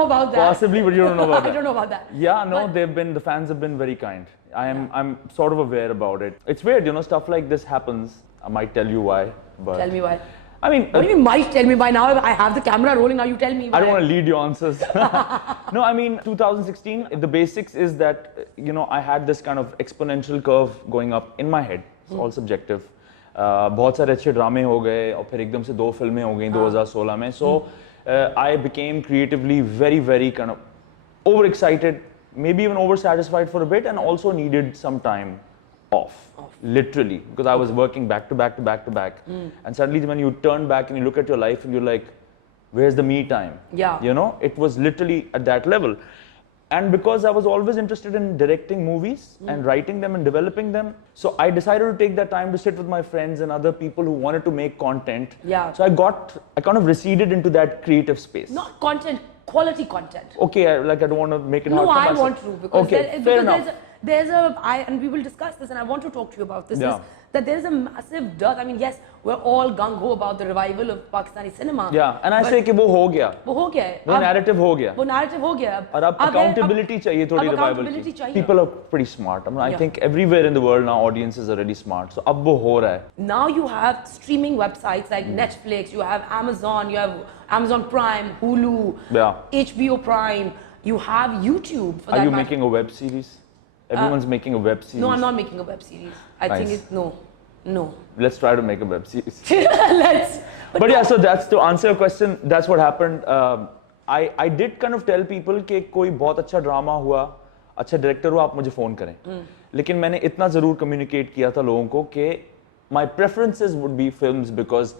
know about that. Possibly, but you don't know about that. I don't know about that. Yeah, no, the fans have been very kind. I'm sort of aware about it. It's weird, you know, stuff like this happens. I might tell you why, but... Tell me why. I mean... What do you mean might tell me why? Now I have the camera rolling, now you tell me why. I don't want to lead your answers. No, I mean, 2016, the basics is that, you know, I had this kind of exponential curve going up in my head. It's all subjective. बहुत सारे अच्छे ड्रामे हो गए और फिर एकदम से 2 फिल्में हो गई 2016 में. So I became creatively very kind of overexcited, maybe even oversatisfied for a bit, and also needed some time off. Literally, because I was working back to back. And suddenly when you turn back and you look at your life and you're like, where's the me time? Yeah. You know, it was literally at that level. And because I was always interested in directing movies and writing them and developing them, so I decided to take that time to sit with my friends and other people who wanted to make content. Yeah. So I kind of receded into that creative space. Not content, quality content. Okay, I don't want to make it hard No, for I myself. want to, because, okay, fair enough. and we will discuss this, and I want to talk to you about this, is that there is a massive dearth. I mean, yes, we're all gung-ho about the revival of Pakistani cinema. Yeah, and I say कि वो हो गया. वो हो गया है. वो narrative हो गया. वो narrative हो गया. और अब accountability चाहिए थोड़ी revival की. People are pretty smart. I mean, I think everywhere in the world now audiences are really smart. So अब वो हो रहा है. Now you have streaming websites like Netflix, you have Amazon, you have Amazon Prime, Hulu, HBO Prime, you have YouTube. For Are you making a web series? Everyone's making a web series. No, I'm not making a web series. I think it's no. Let's try to make a web series. Let's. But yeah, so that's to answer your question. That's what happened. I did kind of tell people कि कोई बहुत अच्छा drama हुआ, अच्छा director हुआ, आप मुझे phone करें. लेकिन मैंने इतना जरूर कम्युनिकेट किया था लोगों को कि my preferences would be films because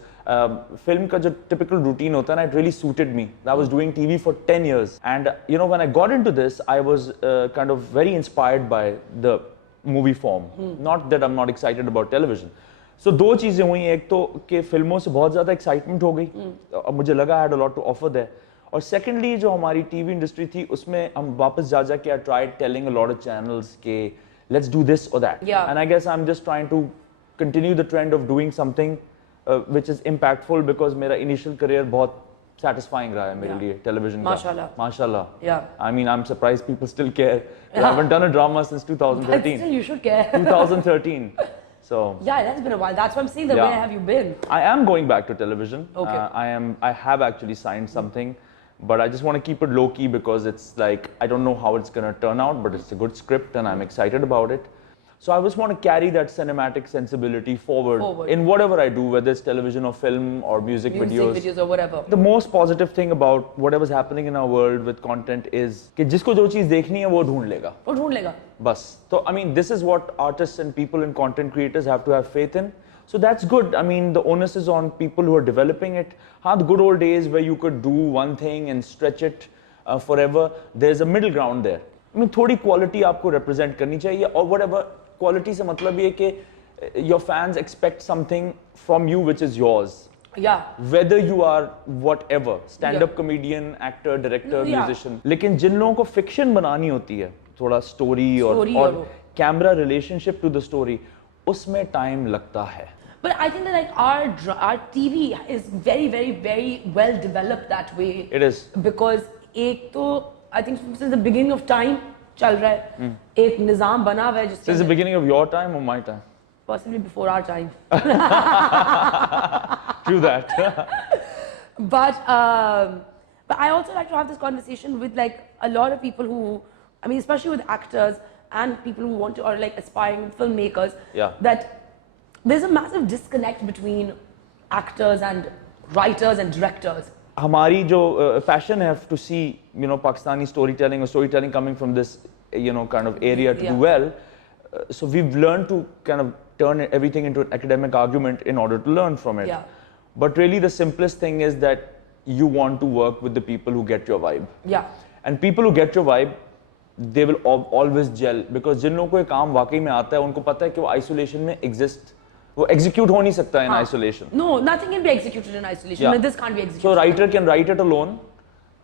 film का जो typical routine होता है ना, it really suited me. I was doing TV for 10 years, and you know, when I got into this, I was kind of very inspired by the movie form. Not that I'm not excited about television. So दो चीजें हुई, एक तो कि फिल्मों से बहुत ज़्यादा excitement हो गई, अब मुझे लगा I had a lot to offer there. और secondly, जो हमारी TV industry थी, उसमें हम वापस जा के I tried telling a lot of channels कि let's do this or that. Yeah. And I guess I'm just trying to continue the trend of doing something which is impactful, because मेरा initial career बहुत satisfying रहा है मेरे लिए television का. Mashallah. Yeah. I mean, I'm surprised people still care. I haven't done a drama since 2013. But still, you should care. 2013. So. Yeah, that's been a while. That's what I'm saying. Where have you been? I am going back to television. Okay. I have actually signed something, but I just want to keep it low key because it's like I don't know how it's gonna turn out, but it's a good script and I'm excited about it. So I just want to carry that cinematic sensibility forward in whatever I do, whether it's television or film or music videos or whatever. The most positive thing about whatever's happening in our world with content is कि जिसको जो चीज़ देखनी है वो ढूंढ लेगा. वो ढूंढ लेगा. बस. So I mean, this is what artists and people and content creators have to have faith in. So that's good. I mean, the onus is on people who are developing it. हाँ, the good old days where you could do one thing and stretch it forever. There's a middle ground there. I mean, थोड़ी quality आपको represent करनी चाहिए or whatever. Quality से मतलब ये कि your fans expect something from you which is yours. Yeah. Whether you are whatever, stand-up comedian, actor, director, musician. लेकिन जिन लोगों को fiction बनानी होती है, थोड़ा story और camera relationship to the story, उसमें time लगता है. But I think that like our TV is very well developed that way. It is. Because एक तो I think since the beginning of time चल रहा है, एक निजाम बना हुआ है जिससे. Since the beginning of your time or my time? Possibly before our time. True that. But I also like to have this conversation with like a lot of people who, I mean, especially with actors and people who want to, or like aspiring filmmakers, that there's a massive disconnect between actors and writers and directors. हमारी जो passion have to see, you know, Pakistani storytelling or storytelling coming from this, you know, kind of area to do well. So we've learned to kind of turn everything into an academic argument in order to learn from it. Yeah. But really the simplest thing is that you want to work with the people who get your vibe. Yeah. And people who get your vibe, they will always gel, because जिन लोगों को ये काम वाकई में आता है, उनको पता है कि वो isolation में exist, वो execute हो नहीं सकता in isolation. No, nothing can be executed in isolation. Yeah. This can't be executed. So a writer can write it alone,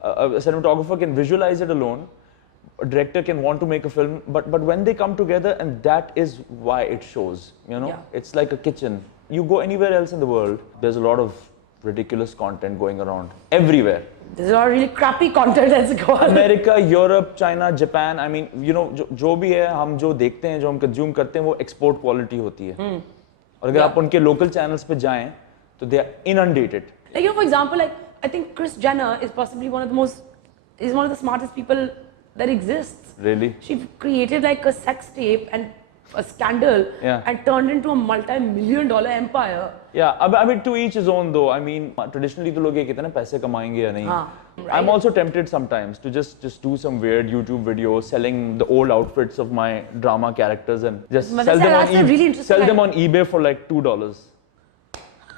a cinematographer can visualize it alone, a director can want to make a film, but when they come together, and that is why it shows, you know. It's like a kitchen. You go anywhere else in the world, there's a lot of ridiculous content going around everywhere. There's a lot of really crappy content that's going on. America, Europe, China, Japan, I mean, you know, जो भी है हम जो देखते हैं, जो हम consume करते हैं, वो export quality होती है. और अगर आप उनके local channels पे जाएं, तो they are inundated. Like, you know, for example, like, I think Kris Jenner is possibly one of the smartest people that exists. Really? She created like a sex tape and a scandal and turned into a multi-million-dollar empire. Yeah, I mean, to each his own though. I mean, traditionally तो लोग ये कहते हैं ना पैसे कमाएंगे या नहीं. Right. I'm also tempted sometimes to just do some weird YouTube videos selling the old outfits of my drama characters and just sell them on eBay for like $2.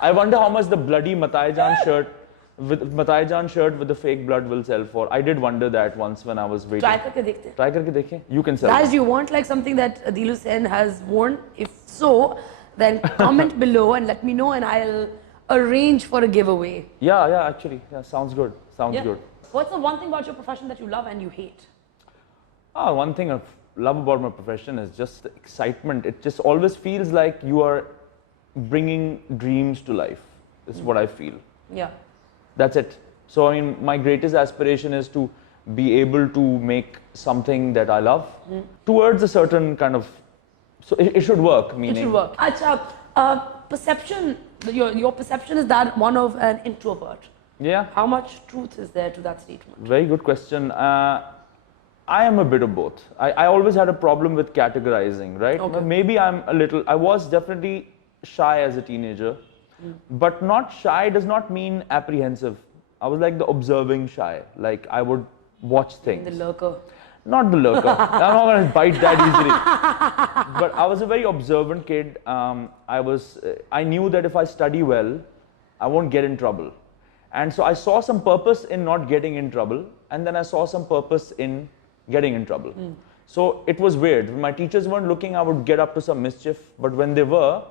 I wonder how much the bloody Mataijan shirt with the fake blood will sell for. I did wonder that once when I was waiting. Try करके देखते हैं. Try करके देखें. You can sell. Guys, do you want like something that Adeel Hussain has worn? If so, then comment below and let me know, and I'll arrange for a giveaway. Yeah, actually, sounds good. Sounds good. What's the one thing about your profession that you love and you hate? One thing I love about my profession is just the excitement. It just always feels like you are bringing dreams to life. Is what I feel. Yeah. That's it. So I mean, my greatest aspiration is to be able to make something that I love towards a certain kind of. So it should work. Meaning. It should work. Acha, perception. Your perception is that one of an introvert. Yeah. How much truth is there to that statement? Very good question. I am a bit of both. I always had a problem with categorizing, right? Okay. Maybe I was definitely shy as a teenager. But not shy does not mean apprehensive. I was like the observing shy. Like I would watch things. The lurker. Not the lurker. I'm not going to bite that easily. But I was a very observant kid. I knew that if I study well, I won't get in trouble. And so I saw some purpose in not getting in trouble. And then I saw some purpose in getting in trouble. So it was weird. When my teachers weren't looking, I would get up to some mischief. But when they were,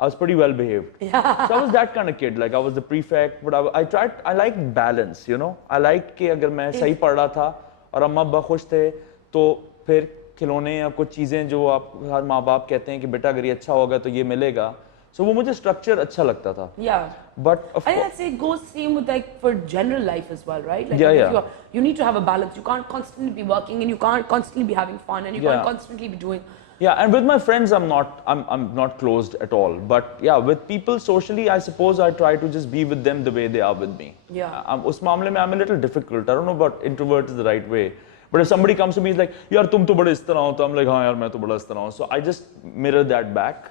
I was pretty well behaved. Yeah. So I was that kind of kid. Like I was the prefect, but I like balance, you know. I like कि अगर मैं सही पढ़ रहा था और अम्मा अब्बा खुश थे, तो फिर खिलौने या कुछ चीजें जो आप हर माँ बाप कहते हैं कि बेटा अगर ये अच्छा होगा तो ये मिलेगा. So वो मुझे structure अच्छा लगता था. Yeah. But of course, I'd say it goes same with like for general life as well, right? Like yeah. You need to have a balance. You can't constantly be working and you can't constantly be having fun and you can't constantly be doing. Yeah, and with my friends, I'm not closed at all. But yeah, with people socially, I suppose I try to just be with them the way they are with me. Yeah. उस मामले में I'm a little difficult. I don't know about introvert is the right way. But if somebody comes to me, he's like, यार तुम तो बड़े इस तरह हो, तो I'm like, हाँ यार मैं तो बड़ा इस तरह हूँ. So I just mirror that back.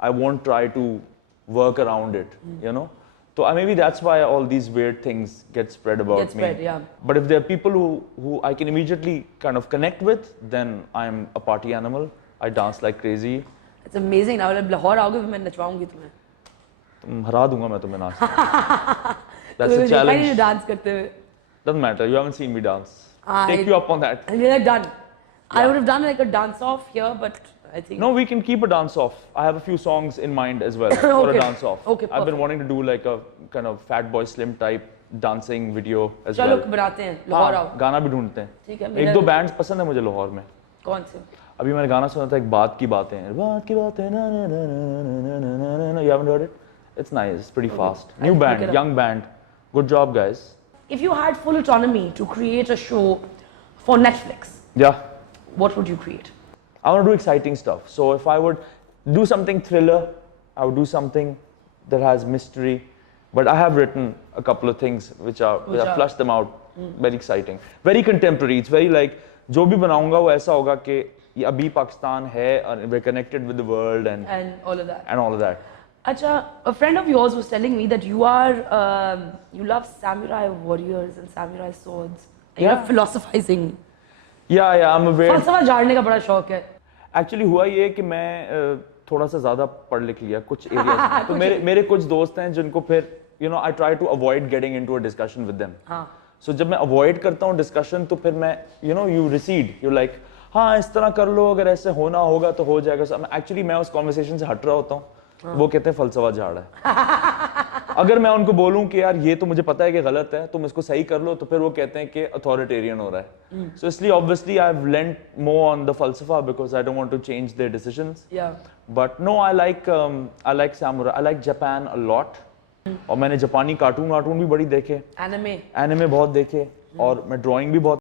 I won't try to work around it, you know. So maybe that's why all these weird things get spread about me. Yeah. But if there are people who I can immediately kind of connect with, then I'm a party animal. I dance like crazy. It's amazing. Now जब लाहौर आओगे मैं नचवाऊंगी तुम्हें. तुम हरा दूंगा मैं तुम्हें नाच. That's a challenge. You dance करते हुए. Doesn't matter. You haven't seen me dance. Take you up on that. We're done. I would have done like a dance off here, but I think. No, we can keep a dance off. I have a few songs in mind as well for a dance off. Okay. I've been wanting to do like a kind of Fat Boy Slim type dancing video as चलो well. बनाते हैं लाहौर आओ. गाना भी ढूंढते हैं. ठीक है. एक दो बैंड्स पसंद है मुझे लाहौर में. कौन से? अभी मैंने गाना सुना था एक बात की बातें ना ना ना ना ना. You haven't heard it? It's nice. It's pretty fast. New band, young band. Good job, guys. If you had full autonomy to create a show for Netflix, what would you create? I want to do exciting stuff. So if I would do something thriller, I would do something that has mystery. But I have written a couple of things which I flushed them out. Very exciting. Very contemporary. It's very like जो भी बनाऊंगा वो ऐसा होगा कि ये अभी पाकिस्तान है और we're connected with the world and all of that. Acha, a friend of yours was telling me that you love samurai warriors and samurai swords. And you're philosophizing. Yeah, I'm aware. फलसफा झाड़ने का बड़ा शौक है. Actually हुआ ये कि मैं थोड़ा सा ज़्यादा पढ़ लिख लिया कुछ एरियाज. तो मेरे कुछ दोस्त हैं जिनको फिर I try to avoid getting into a discussion with them. So जब मैं avoid करता हूँ discussion तो फिर मैं you recede. You're like हाँ इस तरह कर लो अगर ऐसे होना होगा तो हो जाएगा. So actually मैं उस conversation से हट रहा होता हूँ. वो कहते हैं फलसफा झाड़ है. अगर मैं उनको बोलूं कि यार ये तो मुझे पता है कि गलत है तुम इसको सही कर लो तो फिर वो कहते हैं कि अथॉरिटेरियन हो रहा है. So इसलिए obviously I've lent more on the falsafa because I don't want to change their decisions. Yeah. But no, I like samurai. I like Japan a lot. और मैंने जापानी कार्टून भी बड़ी देखे, एनिमे बहुत देखे, और मैं ड्राइंग भी बहुत